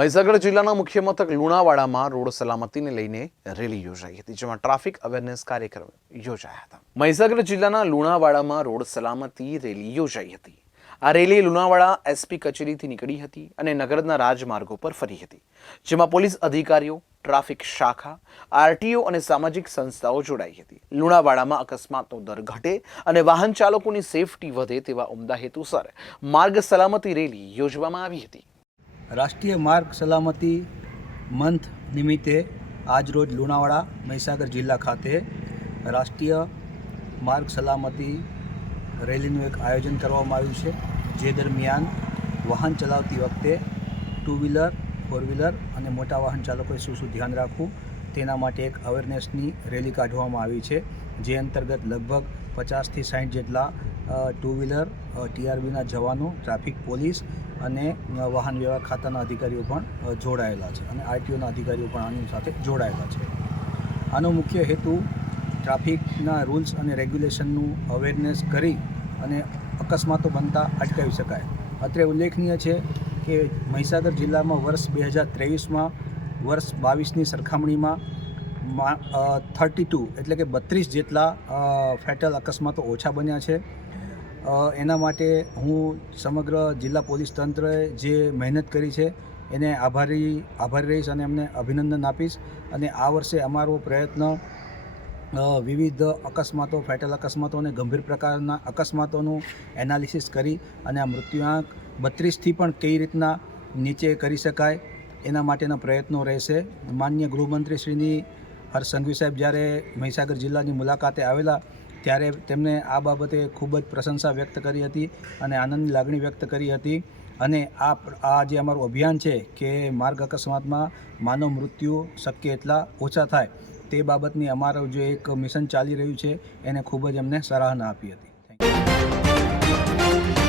મહીસાગર જિલ્લાના મુખ્ય મથક લુણાવાડામાં રોડ સલામતીને લઈને રેલી યોજાઈ હતી, જેમાં ટ્રાફિક અવેરનેસ કાર્યક્રમ યોજાયા હતા. મહીસાગર જિલ્લાના લુણાવાડામાં રોડ સલામતી રેલી યોજાઈ હતી. આ રેલી લુણાવાડા એસપી કચેરીથી નીકળી હતી અને નગરના રાજમાર્ગો પર ફરી હતી, જેમાં પોલીસ અધિકારીઓ, ટ્રાફિક શાખા, આરટીઓ અને સામાજિક સંસ્થાઓ જોડાઈ હતી. લુણાવાડામાં અકસ્માતનો દર ઘટે અને વાહન ચાલકોની સેફટી વધે તેવા ઉમદા હેતુસર માર્ગ સલામતી રેલી યોજવામાં આવી હતી. રાષ્ટ્રીય માર્ગ સલામતી મંથ નિમિત્તે આજરોજ લુણાવાડા, મહીસાગર જિલ્લા ખાતે રાષ્ટ્રીય માર્ગ સલામતી રેલીનું એક આયોજન કરવામાં આવ્યું છે. જે દરમિયાન વાહન ચલાવતી વખતે ટુ વ્હીલર, ફોર વ્હીલર અને મોટા વાહન ચાલકોએ શું શું ધ્યાન રાખવું તેના માટે એક અવેરનેસની રેલી કાઢવામાં આવી છે. જે અંતર્ગત લગભગ પચાસથી સાઠ જેટલા ટુ વ્હીલર ટીઆરબીના જવાનો ટ્રાફિક પોલીસ અને વાહન વ્યવહાર ખાતાના અધિકારીઓ પણ જોડાયેલા છે અને આરટીઓના અધિકારીઓ પણ આની સાથે જોડાયેલા છે. આનો મુખ્ય હેતુ ટ્રાફિકના રૂલ્સ અને રેગ્યુલેશનનું અવેરનેસ કરી અને અકસ્માતો બનતા અટકાવી શકાય. અત્રે ઉલ્લેખનીય છે કે મહીસાગર જિલ્લામાં વર્ષ બે હજાર ત્રેવીસમાં, વર્ષ બાવીસની સરખામણીમાં થર્ટી ટુ એટલે કે બત્રીસ જેટલા ફેટલ અકસ્માતો ઓછા બન્યા છે. એના માટે હું સમગ્ર જિલ્લા પોલીસ તંત્રએ જે મહેનત કરી છે, એને આભારી આભારી રહીશ અને એમને અભિનંદન આપીશ. અને આ વર્ષે અમારો પ્રયત્ન વિવિધ અકસ્માતો, ફેટલ અકસ્માતો અને ગંભીર પ્રકારના અકસ્માતોનું એનાલિસિસ કરી અને આ મૃત્યુઆંક બત્રીસથી પણ કઈ રીતના નીચે કરી શકાય એના માટેના પ્રયત્નો રહેશે. માન્ય ગૃહમંત્રીશ્રીની હર્ષ સંઘવી સાહેબ જ્યારે મહીસાગર જિલ્લાની મુલાકાતે આવેલા ત્યારે તેમણે આ બાબતે ખૂબ જ પ્રશંસા વ્યક્ત કરી હતી અને આનંદની લાગણી વ્યક્ત કરી હતી અને આ આ જે અમારું અભિયાન છે કે માર્ગ અકસ્માતમાં માનવ મૃત્યુ શક્ય એટલા ઓછા થાય તે બાબતની અમારું જે એક મિશન ચાલી રહ્યું છે, એને ખૂબ જ અમને સરાહના આપી હતી Thank you.